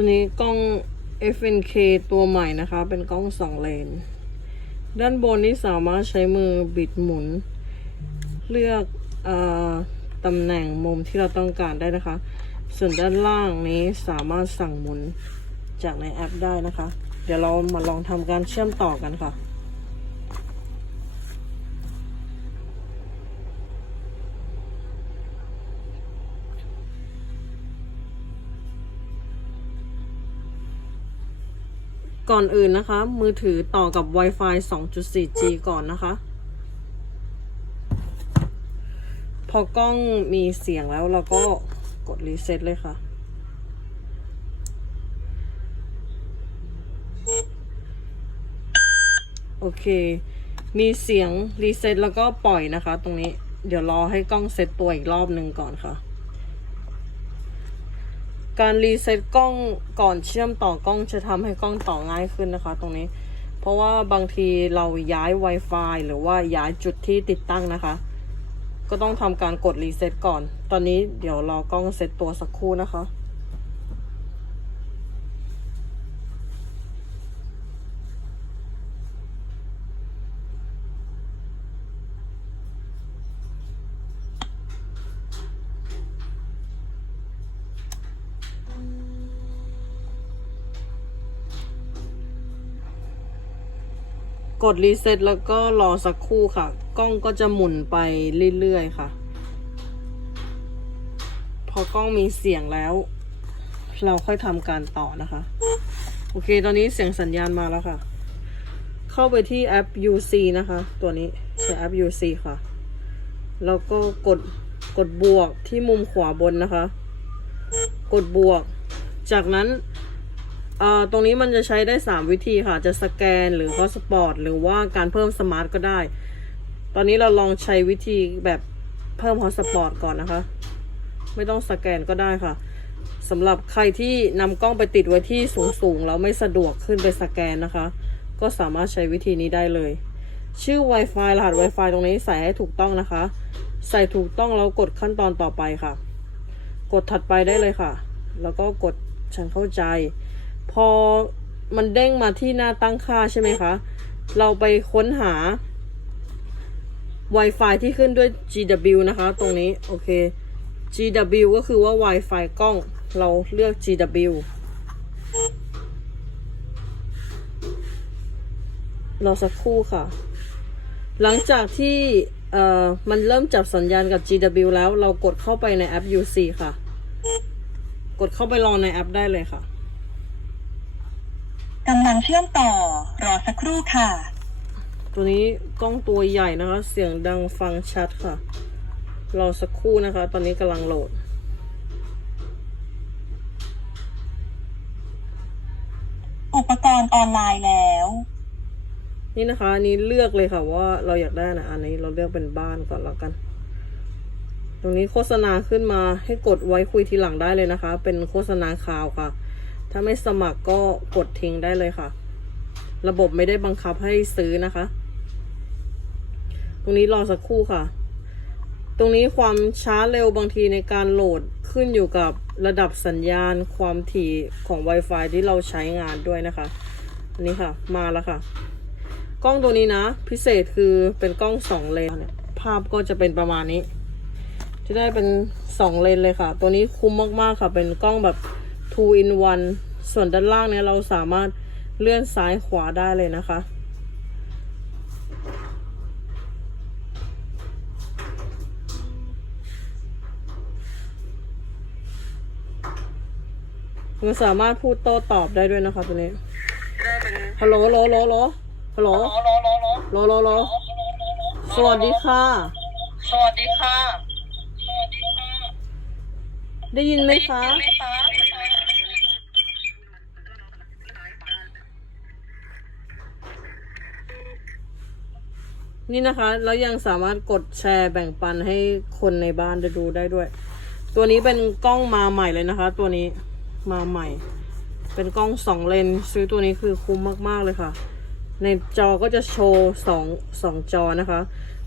ตัวนี้กล้อง FNK ตัวใหม่นะคะ เป็นกล้องสองเลน ด้านบนนี้สามารถใช้มือบิดหมุน เลือกอตำแหน่งมุมที่เราต้องการได้นะคะ ส่วนด้านล่างนี้สามารถสั่งหมุนจากในแอปได้นะคะ เดี๋ยวเรามาลองทำการเชื่อมต่อกันค่ะ ก่อนอื่นนะคะ มือถือต่อกับ Wi-Fi 2.4G ก่อนนะคะ พอกล้องมีเสียงแล้วเราก็กดรีเซ็ตเลยค่ะ โอเค มีเสียงรีเซ็ตแล้วก็ปล่อยนะคะ ตรงนี้ เดี๋ยวรอให้กล้องเซ็ตตัวอีกรอบหนึ่งก่อนค่ะ การรีเซ็ตกล้องก่อนเชื่อมต่อกล้องจะทำให้กล้องต่อง่ายขึ้นนะคะ ตรงนี้ เพราะว่าบางทีเราย้าย Wi-Fi หรือว่าย้ายจุดที่ติดตั้งนะคะ ก็ต้องทำการกดรีเซ็ตก่อน ตอนนี้เดี๋ยวรอกล้องเซ็ตตัวสักครู่นะคะ กดรีเซ็ตแล้วก็รอสักครู่ค่ะ กล้องก็จะหมุนไปเรื่อยๆค่ะ พอกล้องมีเสียงแล้ว เราค่อยทำการต่อนะคะ โอเค ตอนนี้เสียงสัญญาณมาแล้วค่ะ เข้าไปที่แอป UC นะคะ ตัวนี้ใช้แอป UC ค่ะ แล้วก็กดกดบวกที่มุมขวาบนนะคะ กดบวก จากนั้น ตรงนี้มันจะใช้ได้ 3 วิธีค่ะ จะสแกนหรือฮอสปอร์ตหรือว่าการเพิ่มสมาร์ทก็ได้ ตอนนี้เราลองใช้วิธีแบบเพิ่มฮอสปอร์ตก่อนนะคะ ไม่ต้องสแกนก็ได้ค่ะสำหรับใครที่นำกล้องไปติดไว้ที่สูงๆแล้วไม่สะดวกขึ้นไปสแกนนะคะ ก็สามารถใช้วิธีนี้ได้เลย ชื่อ Wi-Fi รหัส Wi-Fi ตรงนี้ใส่ให้ถูกต้องนะคะ ใส่ถูกต้องแล้วกดขั้นตอนต่อไปค่ะ กดถัดไปได้เลยค่ะ แล้วก็กดฉันเข้าใจ พอมันเด้งมาที่หน้าตั้งค่าใช่ไหมคะ เราไปค้นหา Wi-Fi ที่ขึ้นด้วย GW นะคะ ตรงนี้โอเค GW ก็คือว่า Wi-Fi กล้องเราเลือก GW รอสักครู่ค่ะ หลังจากที่เอ่อมันเริ่มจับสัญญาณกับ GW แล้วเรากดเข้าไปในแอป UC ค่ะ กดเข้าไปลองในแอปได้เลยค่ะ กำลังเชื่อมต่อ รอสักครู่ค่ะ ตัวนี้กล้องตัวใหญ่นะคะ เสียงดังฟังชัดค่ะ รอสักครู่นะคะ ตอนนี้กำลังโหลด อุปกรณ์ออนไลน์แล้ว นี่นะคะอันนี้เลือกเลยค่ะว่าเราอยากได้นะอันนี้เราเลือกเป็นบ้านก่อนแล้วกัน ตรงนี้โฆษณาขึ้นมาให้กดไว้คุยทีหลังได้เลยนะคะ เป็นโฆษณาข่าวค่ะ ถ้าไม่สมัครก็กดทิ้งได้เลยค่ะ ระบบไม่ได้บังคับให้ซื้อนะคะ ตรงนี้รอสักครู่ค่ะ ตรงนี้ความช้าเร็วบางทีในการโหลดขึ้นอยู่กับระดับสัญญาณความถี่ของ Wi-Fi ที่เราใช้งานด้วยนะคะ อันนี้ค่ะ มาแล้วค่ะ กล้องตัวนี้นะ พิเศษคือเป็นกล้องสองเลนภาพก็จะเป็นประมาณนี้ จะได้เป็นสองเลนเลยค่ะ ตัวนี้คุ้มมากๆค่ะ เป็นกล้องแบบ two in one ส่วนด้านล่างเนี่ยเราสามารถเลื่อนซ้ายขวาได้เลยนะคะ มันสามารถพูดโต้ตอบได้ด้วยนะคะตัวนี้ ฮัลโหลโหลโหลโลฮัลโหลโหลโหลโลสวัสดีค่ะ สวัสดีค่ะ ได้ยินไหมคะ นี่นะคะ แล้วยังสามารถกดแชร์แบ่งปันให้คนในบ้านได้ดูได้ด้วย ตัวนี้เป็นกล้องมาใหม่เลยนะคะ ตัวนี้มาใหม่ เป็นกล้องสองเลนซื้อตัวนี้คือคุ้มมากๆเลยค่ะ ในจอก็จะโชว์สองสองจอนะคะ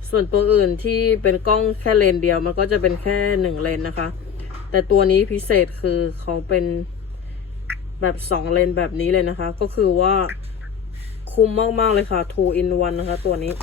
ส่วนตัวอื่นที่เป็นกล้องแค่เลนเดียวมันก็จะเป็นแค่หนึ่งเลนนะคะ แต่ตัวนี้พิเศษคือเขาเป็นแบบสองเลนแบบนี้เลยนะคะ ก็คือว่าคุ้มมากๆเลยค่ะ two in one นะคะ ตัวนี้